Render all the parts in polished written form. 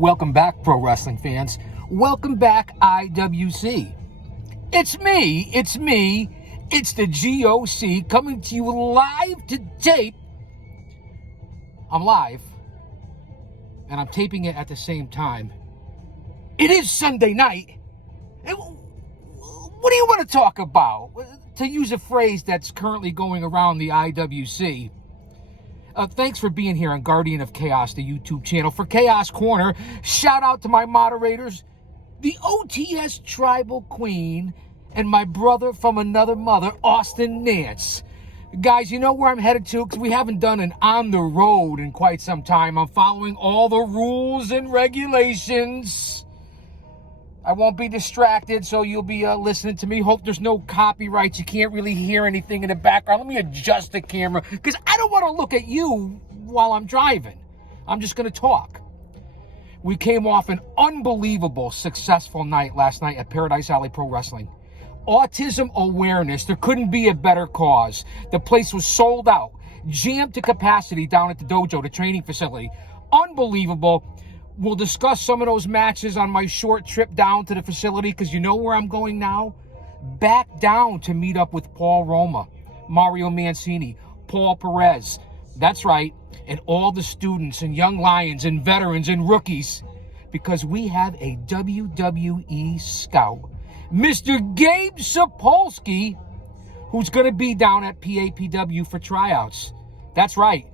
Welcome back, pro wrestling fans. Welcome back, IWC. It's me. It's the GOC coming to you live to tape. I'm live, and I'm taping it at the same time. It is Sunday night. What do you want to talk about? To use a phrase that's currently going around the IWC. Thanks for being here on Guardian of Chaos, the YouTube channel. For Chaos Corner, shout out to my moderators, the OTS Tribal Queen, and my brother from another mother, Austin Nance. Guys, you know where I'm headed to? Because we haven't done an on the road in quite some time. I'm following all the rules and regulations. I won't be distracted, so you'll be listening to me. Hope there's no copyrights. You can't really hear anything in the background. Let me adjust the camera, because I don't want to look at you while I'm driving. I'm just going to talk. We came off an unbelievable, successful night last night at Paradise Alley Pro Wrestling. Autism awareness. There couldn't be a better cause. The place was sold out, jammed to capacity down at the dojo, the training facility. Unbelievable. We'll discuss some of those matches on my short trip down to the facility, because you know where I'm going now? Back down to meet up with Paul Roma, Mario Mancini, Paul Perez. That's right. And all the students and young lions and veterans and rookies, because we have a WWE scout, Mr. Gabe Sapolsky, who's going to be down at PAPW for tryouts. That's right.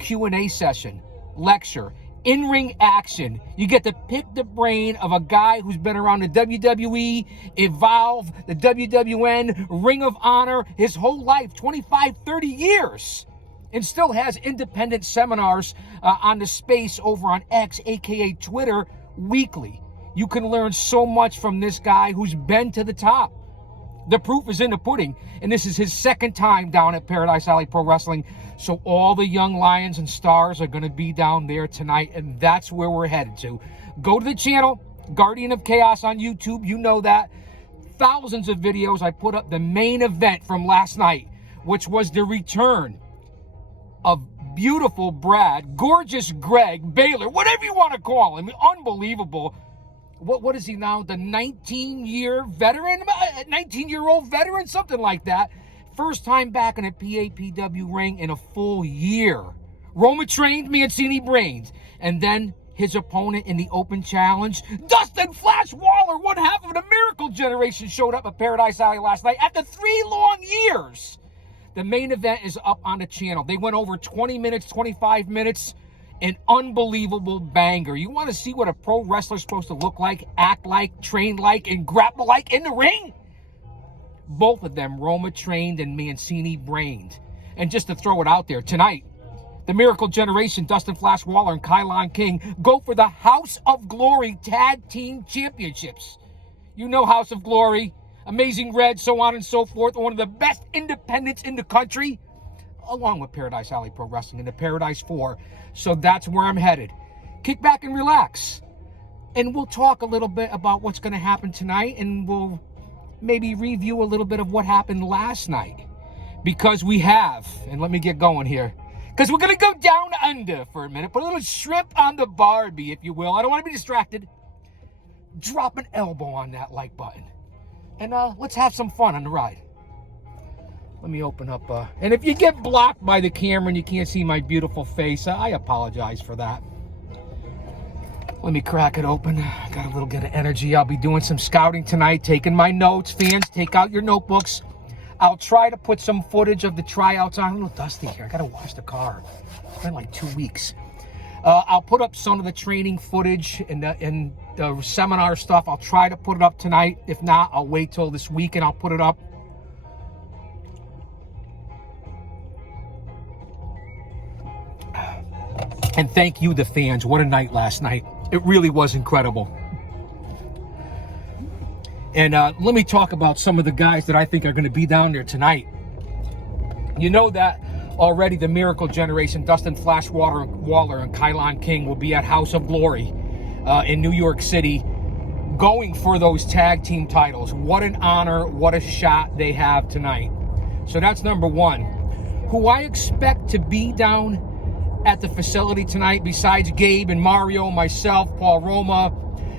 Q&A session, lecture, in-ring action. You get to pick the brain of a guy who's been around the WWE, Evolve, the WWN, Ring of Honor, his whole life, 25, 30 years, and still has independent seminars on the space over on X, aka Twitter, weekly. You can learn so much from this guy who's been to the top. The proof is in the pudding, and this is his second time down at Paradise Alley Pro Wrestling. So all the young lions and stars are going to be down there tonight, and that's where we're headed to. Go to the channel, Guardian of Chaos on YouTube. You know that. Thousands of videos. I put up the main event from last night, which was the return of beautiful Brad, gorgeous Greg, Baylor, whatever you want to call him. Unbelievable. What is he now? The 19-year veteran? 19-year-old veteran? Something like that. First time back in a PAPW ring in a full year. Roma trained, Mancini brains. And then his opponent in the open challenge, Dustin Flash Waller, one half of the Miracle Generation, showed up at Paradise Alley last night after 3 long years. The main event is up on the channel. They went over 20 minutes, 25 minutes. An unbelievable banger. You want to see what a pro wrestler's supposed to look like, act like, train like, and grapple like in the ring? Both of them Roma trained and Mancini brained. And just to throw it out there, tonight, the Miracle Generation, Dustin Flash Waller and Kylon King, go for the House of Glory Tag Team Championships. You know House of Glory, Amazing Red, so on and so forth. One of the best independents in the country, along with Paradise Alley Pro Wrestling and the Paradise 4. So that's where I'm headed. Kick back and relax. And we'll talk a little bit about what's going to happen tonight, and we'll maybe review a little bit of what happened last night. Because we have, and let me get going here, because we're going to go down under for a minute, put a little shrimp on the Barbie, if you will. I don't want to be distracted. Drop an elbow on that like button. And let's have some fun on the ride. Let me open up, and if you get blocked by the camera and you can't see my beautiful face, I apologize for that. Let me crack it open. Got a little bit of energy. I'll be doing some scouting tonight, taking my notes. Fans, take out your notebooks. I'll try to put some footage of the tryouts on. A little dusty here. I got to wash the car. It's been like 2 weeks. I'll put up some of the training footage and the seminar stuff. I'll try to put it up tonight. If not, I'll wait till this week and I'll put it up. And thank you, the fans. What a night last night. It really was incredible. And let me talk about some of the guys that I think are going to be down there tonight. You know that already the Miracle Generation, Dustin Flash Waller and Kylon King will be at House of Glory in New York City going for those tag team titles. What an honor, what a shot they have tonight. So that's number one. Who I expect to be down at the facility tonight besides Gabe and Mario, myself, Paul Roma,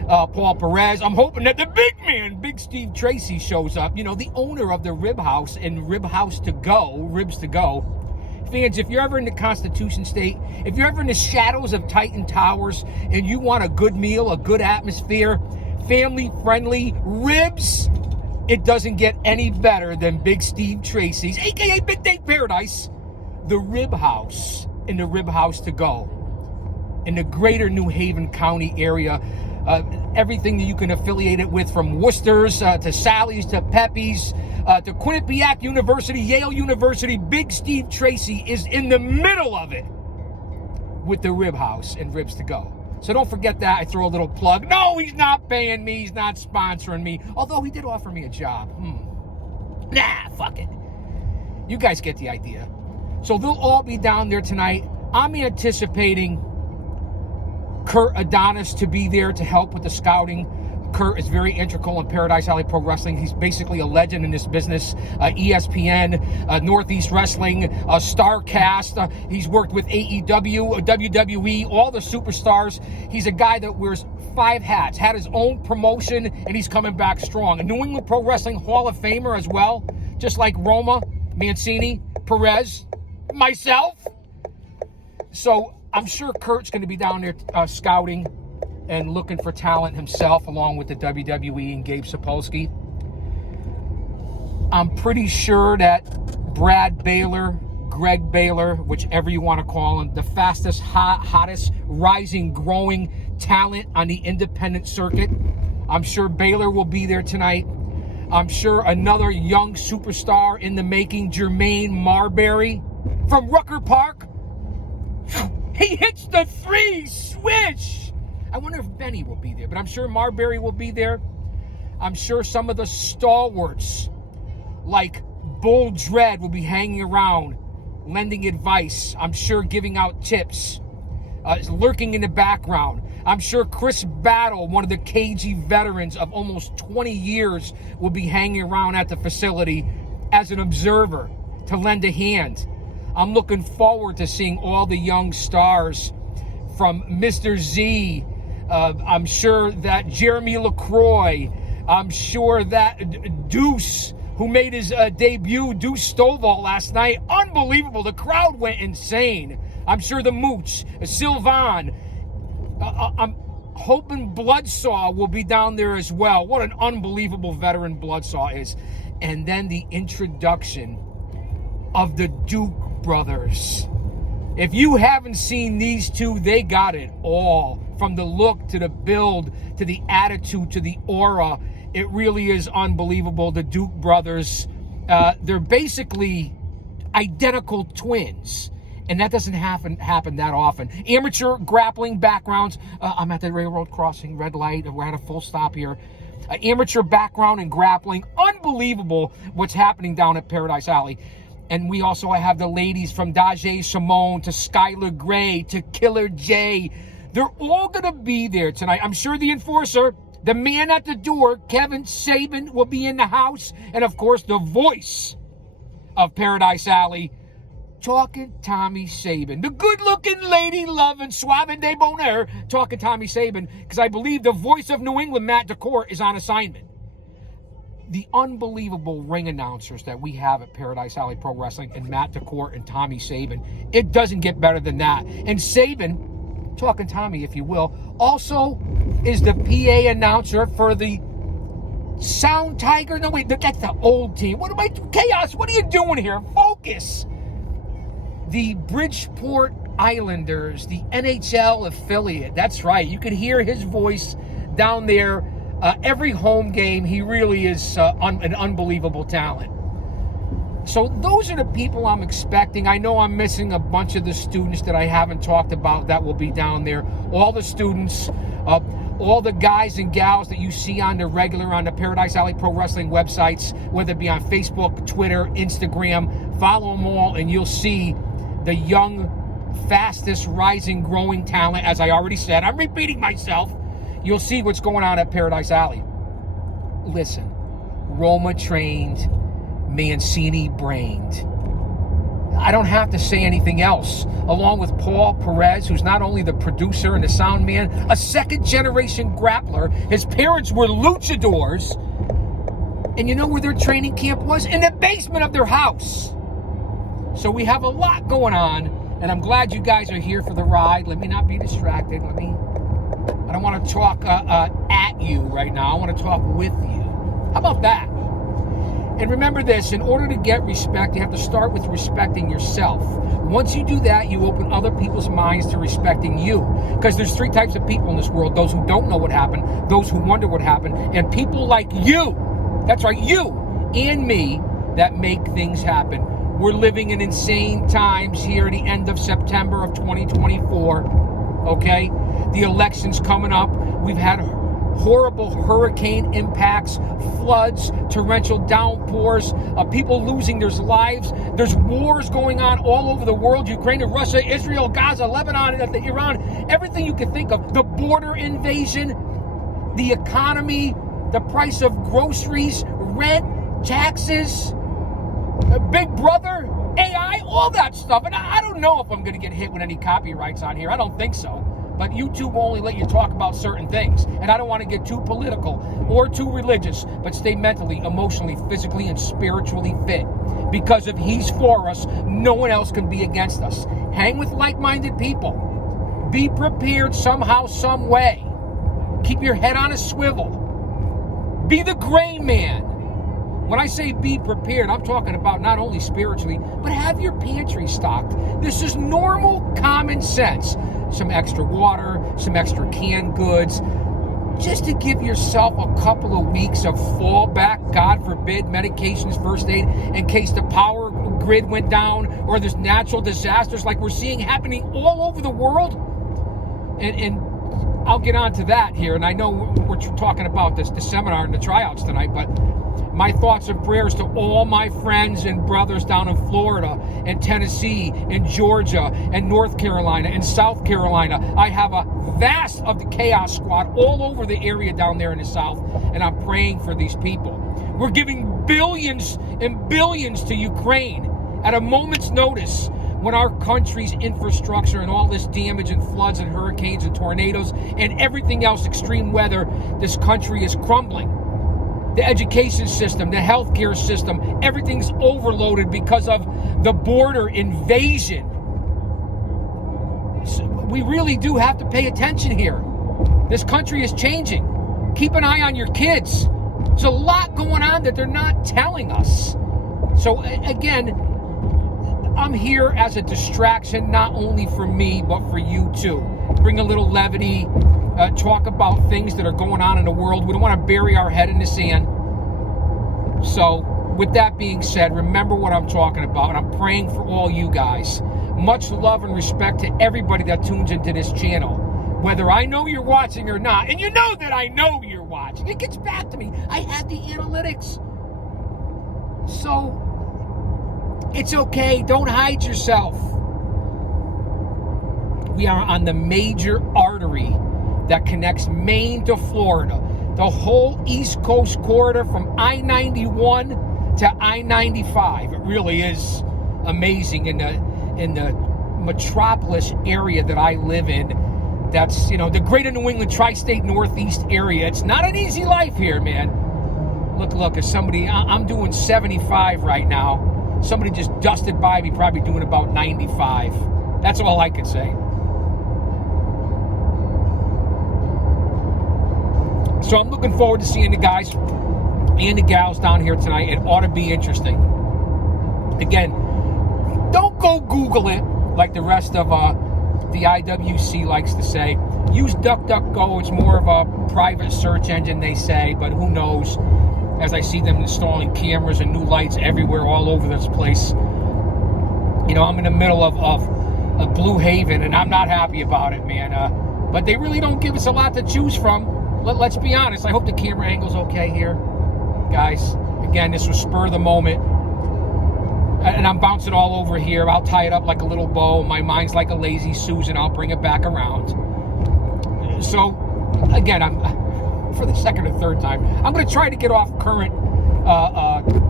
Paul Perez. I'm hoping that the big man, Big Steve Tracy, shows up. You know, the owner of the Rib House and Rib House to Go, Ribs to Go. Fans, if you're ever in the Constitution State, if you're ever in the shadows of Titan Towers and you want a good meal, a good atmosphere, family-friendly ribs, it doesn't get any better than Big Steve Tracy's, a.k.a. Big Dave Paradise, the Rib House and the Rib House to Go in the greater New Haven County area. Everything that you can affiliate it with, from Worcester's to Sally's to Pepe's to Quinnipiac University, Yale University, Big Steve Tracy is in the middle of it with the Rib House and Ribs to Go. So don't forget that. I throw a little plug. No, he's not paying me. He's not sponsoring me. Although he did offer me a job. Nah, fuck it. You guys get the idea. So they'll all be down there tonight. I'm anticipating Kurt Adonis to be there to help with the scouting. Kurt is very integral in Paradise Alley Pro Wrestling. He's basically a legend in this business. ESPN, Northeast Wrestling, StarCast. He's worked with AEW, WWE, all the superstars. He's a guy that wears 5 hats, had his own promotion, and he's coming back strong. A New England Pro Wrestling Hall of Famer as well, just like Roma, Mancini, Perez, myself. So I'm sure Kurt's going to be down there scouting and looking for talent himself, along with the WWE and Gabe Sapolsky. I'm pretty sure that Brad Baylor, Greg Baylor, whichever you want to call him, the fastest, hottest, rising, growing talent on the independent circuit. I'm sure Baylor will be there tonight. I'm sure another young superstar in the making, Jermaine Marbury from Rucker Park. He hits the 3, swish. I wonder if Benny will be there, but I'm sure Marbury will be there. I'm sure some of the stalwarts like Bull Dread will be hanging around, lending advice. I'm sure giving out tips, lurking in the background. I'm sure Chris Battle, one of the KG veterans of almost 20 years, will be hanging around at the facility as an observer to lend a hand. I'm looking forward to seeing all the young stars from Mr. Z. I'm sure that Jeremy LaCroix. I'm sure that Deuce, who made his debut, Deuce Stovall last night. Unbelievable. The crowd went insane. I'm sure the Mooch, Sylvan. I'm hoping Bloodsaw will be down there as well. What an unbelievable veteran Bloodsaw is. And then the introduction of the Duke brothers. If you haven't seen these two, they got it all. From the look to the build to the attitude to the aura. It really is unbelievable. The Duke brothers, they're basically identical twins. And that doesn't happen that often. Amateur grappling backgrounds. I'm at the railroad crossing, red light. We're at a full stop here. Amateur background in grappling. Unbelievable what's happening down at Paradise Alley. And we also have the ladies from Dajae Simone to Skylar Gray to Killer J. They're all going to be there tonight. I'm sure the enforcer, the man at the door, Kevin Sabin, will be in the house. And, of course, the voice of Paradise Alley, Talking Tommy Sabin. The good-looking, lady-loving, suave de bonheur, Talking Tommy Sabin, because I believe the voice of New England, Matt DeCourt, is on assignment. The unbelievable ring announcers that we have at Paradise Alley Pro Wrestling, and Matt DeCourt and Tommy Sabin. It doesn't get better than that. And Sabin, Talking Tommy, if you will, also is the PA announcer for the Sound Tiger. No, wait, that's the old team. What am I doing? Chaos, what are you doing here? Focus. The Bridgeport Islanders, the NHL affiliate. That's right. You can hear his voice down there every home game. He really is an unbelievable talent. So those are the people I'm expecting. I know I'm missing a bunch of the students that I haven't talked about that will be down there. All the students, all the guys and gals that you see on the regular on the Paradise Alley Pro Wrestling websites, whether it be on Facebook, Twitter, Instagram, follow them all and you'll see the young, fastest rising, growing talent. As I already said, I'm repeating myself. You'll see what's going on at Paradise Alley. Listen, Roma trained, Mancini brained. I don't have to say anything else. Along with Paul Perez, who's not only the producer and the sound man, a second-generation grappler. His parents were luchadors. And you know where their training camp was? In the basement of their house. So we have a lot going on, and I'm glad you guys are here for the ride. Let me not be distracted. I don't want to talk at you right now. I want to talk with you. How about that? And remember this, in order to get respect, you have to start with respecting yourself. Once you do that, you open other people's minds to respecting you. Because there's three types of people in this world: those who don't know what happened, those who wonder what happened, and people like you. That's right, you and me, that make things happen. We're living in insane times here at the end of September of 2024, okay? The election's coming up. We've had horrible hurricane impacts, floods, torrential downpours, people losing their lives. There's wars going on all over the world: Ukraine, Russia, Israel, Gaza, Lebanon, Iran, everything you can think of. The border invasion, the economy, the price of groceries, rent, taxes, Big Brother, AI, all that stuff. And I don't know if I'm going to get hit with any copyrights on here. I don't think so. But YouTube will only let you talk about certain things. And I don't want to get too political or too religious, but stay mentally, emotionally, physically, and spiritually fit. Because if He's for us, no one else can be against us. Hang with like-minded people. Be prepared somehow, some way. Keep your head on a swivel. Be the gray man. When I say be prepared, I'm talking about not only spiritually, but have your pantry stocked. This is normal, common sense. Some extra water, some extra canned goods, just to give yourself a couple of weeks of fallback, God forbid, medications, first aid, in case the power grid went down or there's natural disasters like we're seeing happening all over the world. And I'll get on to that here. And I know we're talking about the seminar and the tryouts tonight, but my thoughts and prayers to all my friends and brothers down in Florida and Tennessee and Georgia and North Carolina and South Carolina. I have a vast of the Chaos Squad all over the area down there in the South, and I'm praying for these people. We're giving billions and billions to Ukraine at a moment's notice, when our country's infrastructure and all this damage and floods and hurricanes and tornadoes and everything else, extreme weather, this country is crumbling. The education system, the healthcare system, everything's overloaded because of the border invasion. So we really do have to pay attention here. This country is changing. Keep an eye on your kids. There's a lot going on that they're not telling us. So again, I'm here as a distraction, not only for me, but for you too. Bring a little levity, talk about things that are going on in the world. We don't want to bury our head in the sand. So with that being said, remember what I'm talking about, and I'm praying for all you guys. Much love and respect to everybody that tunes into this channel, whether I know you're watching or not. And you know that I know you're watching. It gets back to me. I have the analytics. So it's okay. Don't hide yourself. We are on the major artery that connects Maine to Florida. The whole East Coast corridor from I-91 to I-95. It really is amazing in the metropolis area that I live in. That's, the greater New England tri-state northeast area. It's not an easy life here, man. Look, as somebody, I'm doing 75 right now. Somebody just dusted by me, probably doing about 95. That's all I can say. So I'm looking forward to seeing the guys and the gals down here tonight. It ought to be interesting. Again, don't go Google it like the rest of the IWC likes to say. Use DuckDuckGo. It's more of a private search engine, they say, but who knows? As I see them installing cameras and new lights everywhere, all over this place. I'm in the middle of Blue Haven, and I'm not happy about it, man. But they really don't give us a lot to choose from. Let's be honest. I hope the camera angle's okay here, guys. Again, this was spur of the moment. And I'm bouncing all over here. I'll tie it up like a little bow. My mind's like a lazy Susan. I'll bring it back around. So, again, for the second or third time, I'm going to try to get off current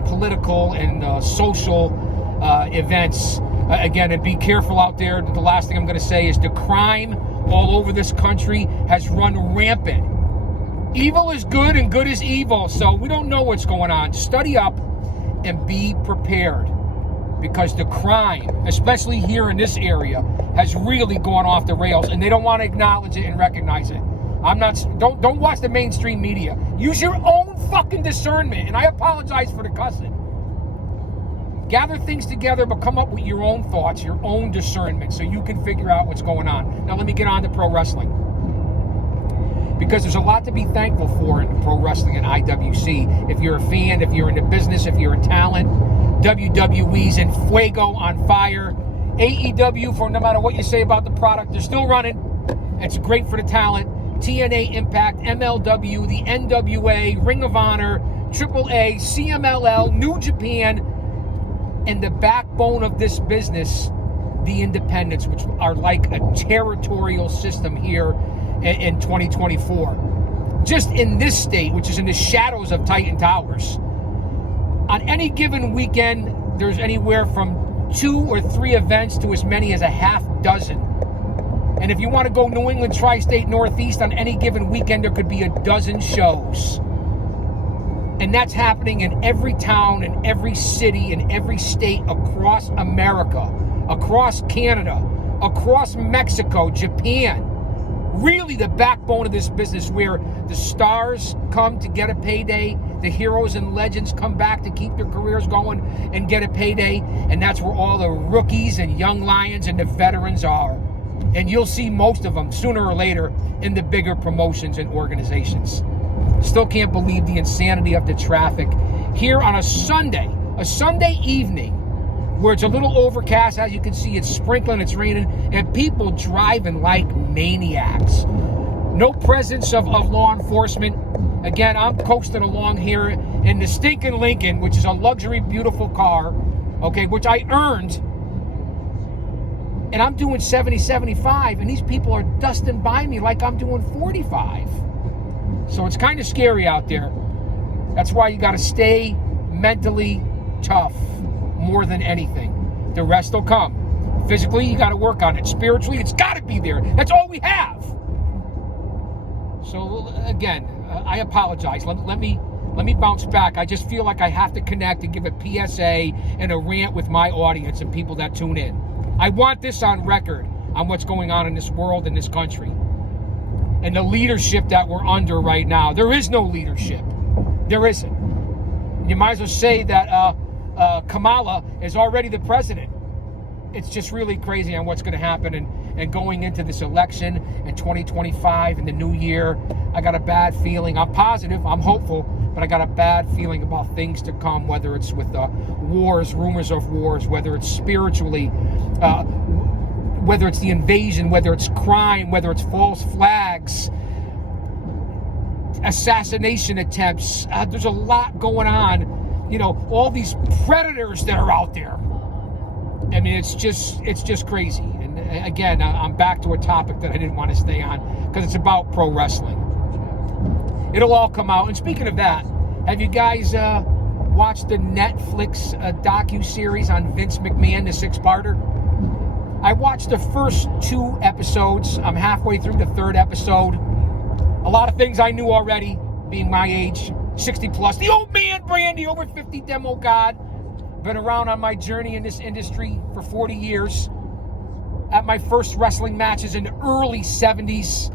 political and social events Again, and be careful out there. The last thing I'm going to say is the crime all over this country has run rampant. Evil is good and good is evil, so we don't know what's going on. Study up and be prepared, because the crime, especially here in this area, has really gone off the rails, and they don't want to acknowledge it and recognize it. Don't watch the mainstream media. Use your own fucking discernment, and I apologize for the cussing. Gather things together, but come up with your own thoughts, your own discernment, so you can figure out what's going on. Now let me get on to pro wrestling, because there's a lot to be thankful for in pro wrestling and IWC. If you're a fan, if you're in the business, if you're a talent, WWE's in fuego, on fire. AEW, for no matter what you say about the product, they're still running. It's great for the talent. TNA, Impact, MLW, the NWA, Ring of Honor, AAA, CMLL, New Japan, and the backbone of this business, the independents, which are like a territorial system here in 2024. Just in this state, which is in the shadows of Titan Towers, on any given weekend, there's anywhere from 2 or 3 events to as many as a half dozen. And if you want to go New England, Tri-State, Northeast, on any given weekend, there could be a dozen shows. And that's happening in every town, in every city, in every state across America, across Canada, across Mexico, Japan. Really the backbone of this business, where the stars come to get a payday, the heroes and legends come back to keep their careers going and get a payday, and that's where all the rookies and young lions and the veterans are. And you'll see most of them sooner or later in the bigger promotions and organizations. Still can't believe the insanity of the traffic here on a Sunday evening, where it's a little overcast. As you can see, it's sprinkling, it's raining, and people driving like maniacs. No presence of law enforcement. Again, I'm coasting along here in the stinking Lincoln, which is a luxury, beautiful car, okay, which I earned. And I'm doing 70, 75, and these people are dusting by me like I'm doing 45. So it's kind of scary out there. That's why you got to stay mentally tough more than anything. The rest will come. Physically, you got to work on it. Spiritually, it's got to be there. That's all we have. So again, I apologize. Let me bounce back. I just feel like I have to connect and give a PSA and a rant with my audience and people that tune in. I want this on record on what's going on in this world, in this country, and the leadership that we're under right now. There is no leadership. There isn't. You might as well say that Kamala is already the president. It's just really crazy on what's going to happen. And going into this election in 2025 in the new year, I got a bad feeling. I'm positive, I'm hopeful, but I got a bad feeling about things to come, whether it's with wars, rumors of wars, whether it's spiritually, whether it's the invasion, whether it's crime, whether it's false flags, assassination attempts. There's a lot going on. You know, all these predators that are out there. I mean, it's just crazy. And again, I'm back to a topic that I didn't want to stay on, because it's about pro wrestling. It'll all come out. And speaking of that, have you guys watched the Netflix docu-series on Vince McMahon, the 6-parter? I watched the first 2 episodes. I'm halfway through the 3rd episode. A lot of things I knew already, being my age, 60 plus. The old man, Brandy, over 50 demo god. Been around on my journey in this industry for 40 years. At my first wrestling matches in the early 70s.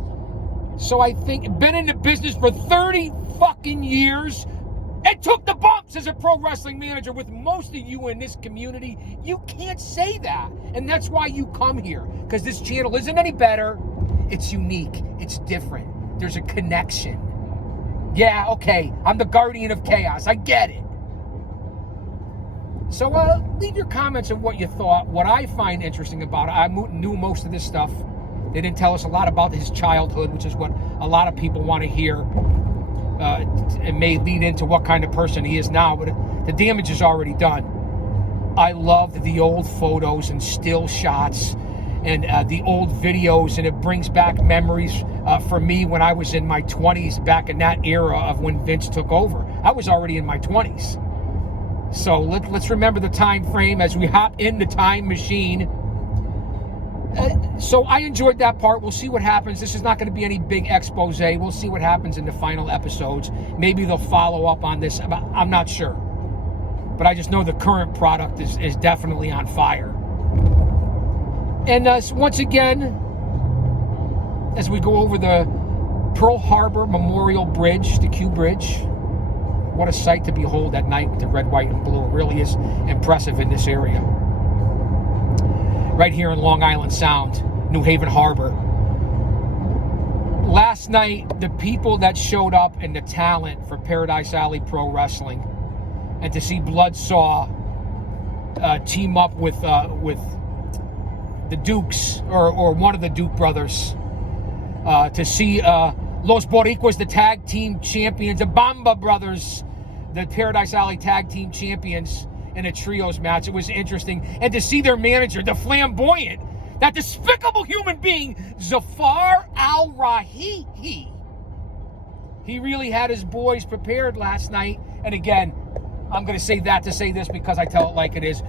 So I think, been in the business for 30 fucking years, and took the bumps as a pro wrestling manager. With most of you in this community, you can't say that. And that's why you come here, because this channel isn't any better. It's unique. It's different. There's a connection. Yeah, okay, I'm the guardian of chaos. I get it. So leave your comments on what you thought. What I find interesting about it, I knew most of this stuff. They didn't tell us a lot about his childhood, which is what a lot of people want to hear. It may lead into what kind of person he is now, but the damage is already done. I loved the old photos and still shots and the old videos, and it brings back memories for me when I was in my 20s, back in that era of when Vince took over. I was already in my 20s. So let's remember the time frame as we hop in the time machine. So I enjoyed that part. We'll see what happens. This is not going to be any big expose. We'll see what happens in the final episodes. Maybe they'll follow up on this. I'm not sure. But I just know the current product is definitely on fire. And once again, as we go over the Pearl Harbor Memorial Bridge, the Q Bridge, what a sight to behold at night with the red, white, and blue. It really is impressive in this area. Right here in Long Island Sound, New Haven Harbor. Last night, the people that showed up and the talent for Paradise Alley Pro Wrestling, and to see Bloodsaw team up with the Dukes, or one of the Duke brothers, to see Los Boricuas, the tag team champions, the Bamba brothers, the Paradise Alley tag team champions, in a trios match. It was interesting. And to see their manager, the flamboyant, that despicable human being, Zafar Al-Rahihi. He really had his boys prepared last night. And again, I'm going to say that to say this because I tell it like it is.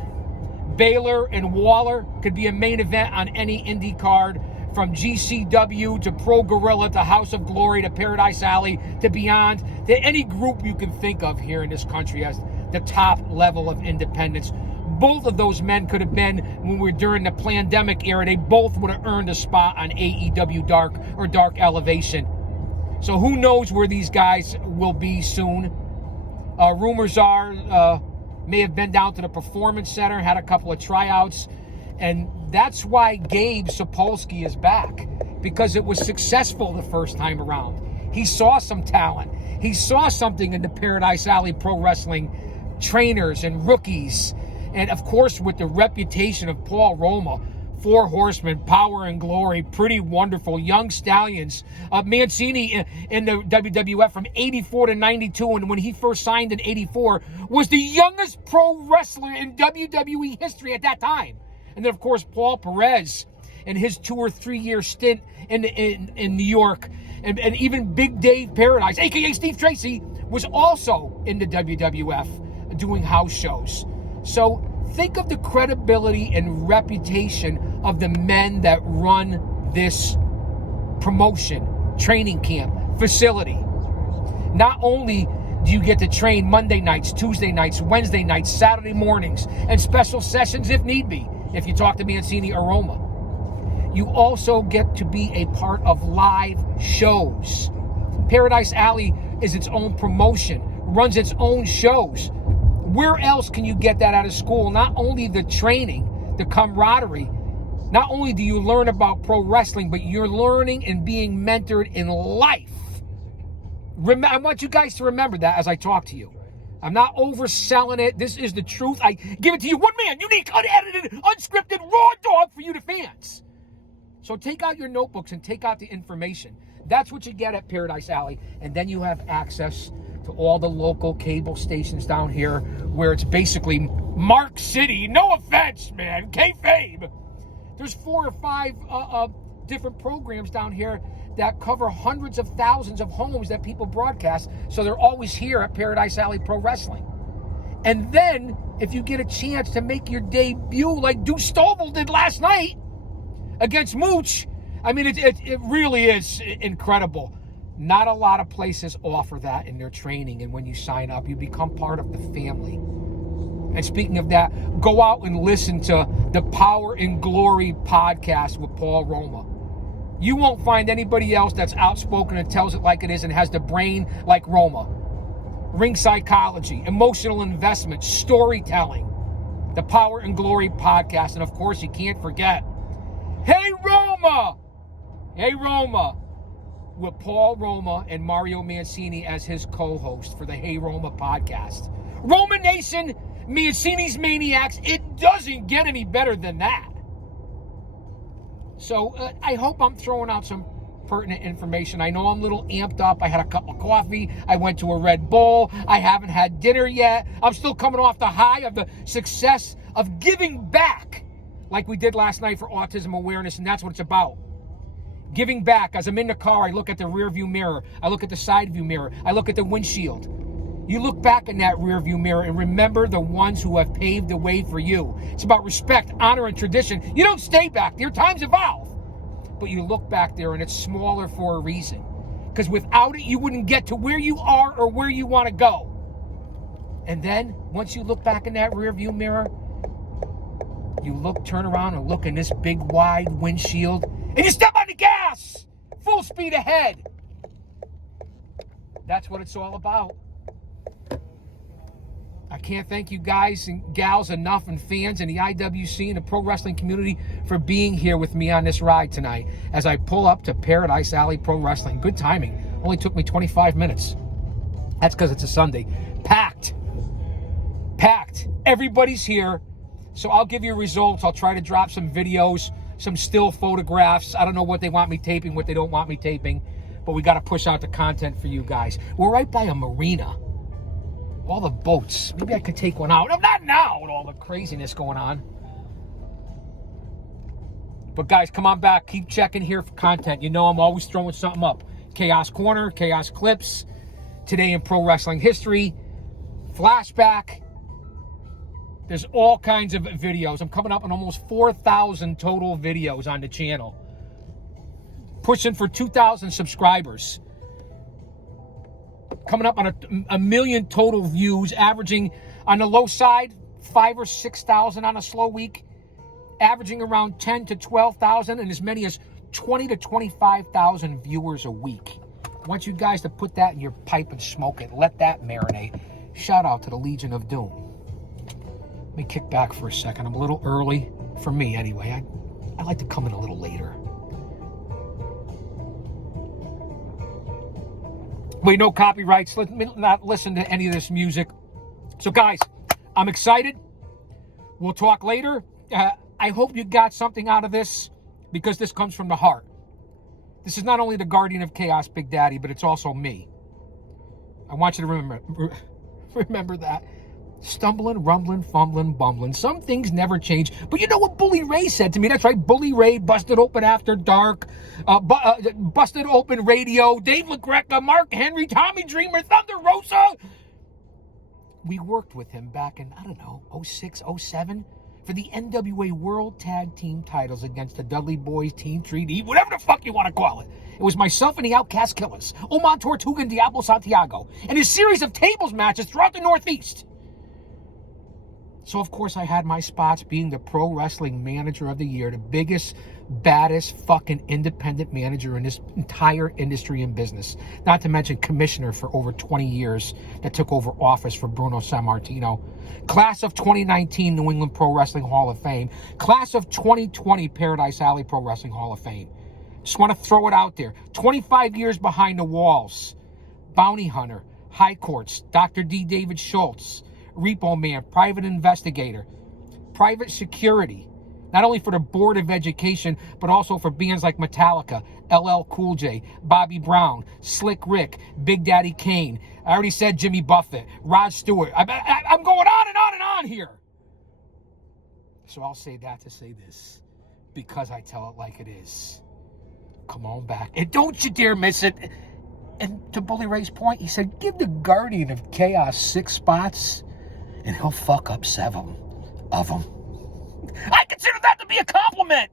Baylor and Waller could be a main event on any indie card, from GCW to Pro Gorilla to House of Glory to Paradise Alley to Beyond, to any group you can think of here in this country as the top level of independence. Both of those men could have been, when we were during the pandemic era, they both would have earned a spot on AEW Dark or Dark Elevation. So who knows where these guys will be soon. Rumors are may have been down to the Performance Center, had a couple of tryouts, and that's why Gabe Sapolsky is back, because it was successful the first time around. He saw some talent. He saw something in the Paradise Alley Pro Wrestling trainers and rookies. And of course, with the reputation of Paul Roma, Four Horsemen, Power and Glory, Pretty Wonderful, Young Stallions, Mancini in the WWF from 84 to 92, and when he first signed in 84, was the youngest pro wrestler in WWE history at that time. And then, of course, Paul Perez and his 2 or 3 year stint in New York. And even Big Dave Paradise, a.k.a. Steve Tracy, was also in the WWF doing house shows. So think of the credibility and reputation of the men that run this promotion, training camp, facility. Not only do you get to train Monday nights, Tuesday nights, Wednesday nights, Saturday mornings, and special sessions if need be, if you talk to Mancini or Roma. You also get to be a part of live shows. Paradise Alley is its own promotion, runs its own shows. Where else can you get that out of school? Not only the training, the camaraderie, not only do you learn about pro wrestling, but you're learning and being mentored in life. I want you guys to remember that as I talk to you. I'm not overselling it. This is the truth. I give it to you. One man, unique, unedited, unscripted, raw dog for you, the fans. So take out your notebooks and take out the information. That's what you get at Paradise Alley. And then you have access to all the local cable stations down here where it's basically Mark City. No offense, man. Kayfabe. There's 4 or 5 different programs down here that cover hundreds of thousands of homes that people broadcast. So they're always here at Paradise Alley Pro Wrestling. And then, if you get a chance to make your debut like Deuce Stovall did last night against Mooch, I mean, it really is incredible. Not a lot of places offer that in their training. And when you sign up, you become part of the family. And speaking of that, go out and listen to the Power and Glory podcast with Paul Roma. You won't find anybody else that's outspoken and tells it like it is and has the brain like Roma. Ring psychology, emotional investment, storytelling. The Power and Glory podcast. And of course, you can't forget, Hey Roma! Hey Roma! With Paul Roma and Mario Mancini as his co-host for the Hey Roma podcast. Roma Nation, Mancini's Maniacs, it doesn't get any better than that. So I hope I'm throwing out some pertinent information. I know I'm a little amped up. I had a cup of coffee. I went to a Red Bull. I haven't had dinner yet. I'm still coming off the high of the success of giving back like we did last night for autism awareness, and that's what it's about. Giving back. As I'm in the car, I look at the rear view mirror. I look at the side view mirror. I look at the windshield. You look back in that rearview mirror and remember the ones who have paved the way for you. It's about respect, honor, and tradition. You don't stay back there. Times evolve. But you look back there and it's smaller for a reason. Because without it, you wouldn't get to where you are or where you want to go. And then, once you look back in that rearview mirror, you turn around and look in this big, wide windshield, and you step on the gas! Full speed ahead! That's what it's all about. I can't thank you guys and gals enough, and fans and the IWC and the pro wrestling community for being here with me on this ride tonight as I pull up to Paradise Alley Pro Wrestling. Good timing. Only took me 25 minutes. That's because it's a Sunday. Packed. Everybody's here. So I'll give you results. I'll try to drop some videos, some still photographs. I don't know what they want me taping, what they don't want me taping. But we got to push out the content for you guys. We're right by a marina. All the boats. Maybe I could take one out. No, not now with all the craziness going on. But guys, come on back. Keep checking here for content. You know I'm always throwing something up. Chaos Corner, Chaos Clips, Today in Pro Wrestling History, Flashback. There's all kinds of videos. I'm coming up on almost 4,000 total videos on the channel. Pushing for 2,000 subscribers. Coming up on a million total views, averaging on the low side 5,000 or 6,000 on a slow week, averaging around 10 to 12,000 and as many as 20 to 25,000 viewers a week. I want you guys to put that in your pipe and smoke it. Let that marinate. Shout out to the Legion of Doom. Let me kick back for a second. I'm a little early, for me anyway. I like to come in a little later. Wait, no copyrights. Let me not listen to any of this music. So guys, I'm excited. We'll talk later. I hope you got something out of this because this comes from the heart. This is not only the Guardian of Chaos, Big Daddy, but it's also me. I want you to remember that. Stumbling, rumbling, fumbling, bumbling. Some things never change. But you know what Bully Ray said to me? That's right. Bully Ray, Busted Open After Dark, Busted Open Radio, Dave LaGreca, Mark Henry, Tommy Dreamer, Thunder Rosa. We worked with him back in, I don't know, 06, 07 for the NWA World Tag Team titles against the Dudley Boys, Team 3D, whatever the fuck you want to call it. It was myself and the Outcast Killers, Oman Tortuga and Diablo Santiago, and a series of tables matches throughout the Northeast. So, of course, I had my spots being the Pro Wrestling Manager of the Year, the biggest, baddest fucking independent manager in this entire industry and business. Not to mention commissioner for over 20 years that took over office for Bruno Sammartino. Class of 2019 New England Pro Wrestling Hall of Fame. Class of 2020 Paradise Alley Pro Wrestling Hall of Fame. Just want to throw it out there. 25 years behind the walls. Bounty Hunter, High Courts, Dr. D. David Schultz, Repo Man, Private Investigator, Private Security, not only for the Board of Education, but also for bands like Metallica, LL Cool J, Bobby Brown, Slick Rick, Big Daddy Kane. I already said Jimmy Buffett, Rod Stewart. I'm going on and on and on here. So I'll say that to say this, because I tell it like it is. Come on back. And don't you dare miss it. And to Bully Ray's point, he said, give the Guardian of Chaos 6 spots, and he'll fuck up 7 of them. I consider that to be a compliment.